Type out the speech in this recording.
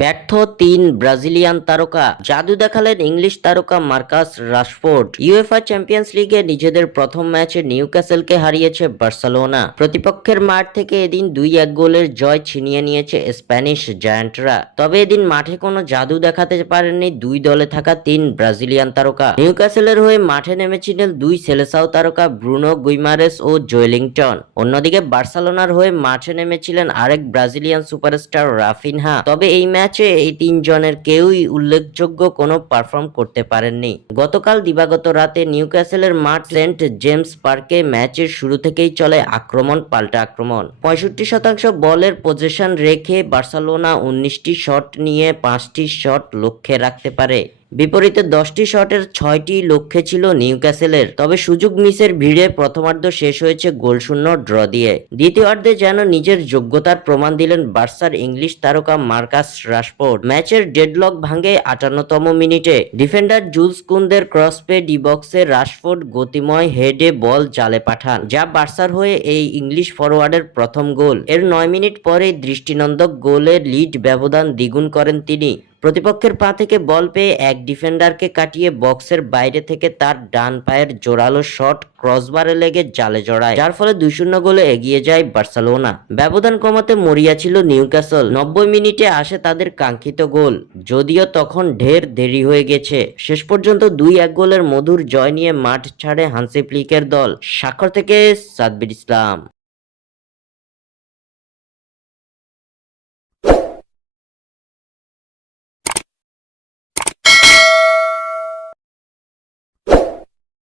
ব্যর্থ তিন ব্রাজিলিয়ান তারকা, জাদু দেখালেন ইংলিশ তারকা মার্কাস রাশফোর্ড। ইউএফা চ্যাম্পিয়ন্স লিগে নিজেদের প্রথম ম্যাচে নিউক্যাসলকে হারিয়েছে বার্সেলোনা। প্রতিপক্ষের মাঠ থেকে এদিন 2-1 গোলের জয় ছিনিয়ে নিয়েছে স্প্যানিশ জায়ান্টরা। তবে এদিন মাঠে কোনো জাদু দেখাতে পারেননি দুই দলে থাকা তিন ব্রাজিলিয়ান তারকা। নিউক্যাসলের হয়ে মাঠে নেমেছিলেন দুই সেলেসাও তারকা ব্রুনো গুইমারেস ও জোয়েলিংটন। অন্যদিকে বার্সেলোনার হয়ে মাঠে নেমেছিলেন আরেক ব্রাজিলিয়ান সুপারস্টার রাফিনহা। তবে এই ম্যাচে এই তিনজনের কেউই উল্লেখযোগ্য কোনো পারফর্ম করতে পারেননি। গতকাল দিবাগত রাতে নিউক্যাসলের মাঠ সেন্ট জেমস পার্কে ম্যাচের শুরু থেকেই চলে আক্রমণ পাল্টা আক্রমণ। 65% বলের পজিশন রেখে বার্সেলোনা 19টি শট নিয়ে 5টি শট লক্ষ্যে রাখতে পারে। বিপরীতে 10টি শটের 6টি লক্ষ্যে ছিল নিউক্যাসলের। তবে সুযোগ মিসের ভিড়ে প্রথমার্ধ শেষ হয়েছে গোলশূন্য ড্র দিয়ে। দ্বিতীয়ার্ধে যেন নিজের যোগ্যতার প্রমাণ দিলেন বার্সার ইংলিশ তারকা মার্কাস রাশফোর্ড। ম্যাচের ডেডলক ভাঙে 58তম মিনিটে। ডিফেন্ডার জুলস কুন্দের ক্রসপে ডি বক্সে রাশফোর্ড গতিময় হেডে বল জালে পাঠান, যা বার্সার হয়ে এই ইংলিশ ফরওয়ার্ডের প্রথম গোল। এর 9 মিনিট পরে দৃষ্টিনন্দক গোলে লিড ব্যবধান দ্বিগুণ করেন তিনি। প্রতিপক্ষের পা থেকে বল পেয়ে এক ডিফেন্ডারকে কাটিয়ে বক্সের বাইরে থেকে তার ডান পায়ের জোরালো শট ক্রসবারে লেগে জালে জড়ায়, যার ফলে 2-0 গোলে এগিয়ে যায় বার্সেলোনা। ব্যবধান কমাতে মরিয়া ছিল নিউক্যাসল। 90 মিনিটে আসে তাদের কাঙ্ক্ষিত গোল, যদিও তখন ঢের দেরি হয়ে গেছে। শেষ পর্যন্ত 2-1 গোলের মধুর জয় নিয়ে মাঠ ছাড়ে হান্সি ফ্লিকের দল। স্বাক্ষর থেকে সাদবির ইসলাম।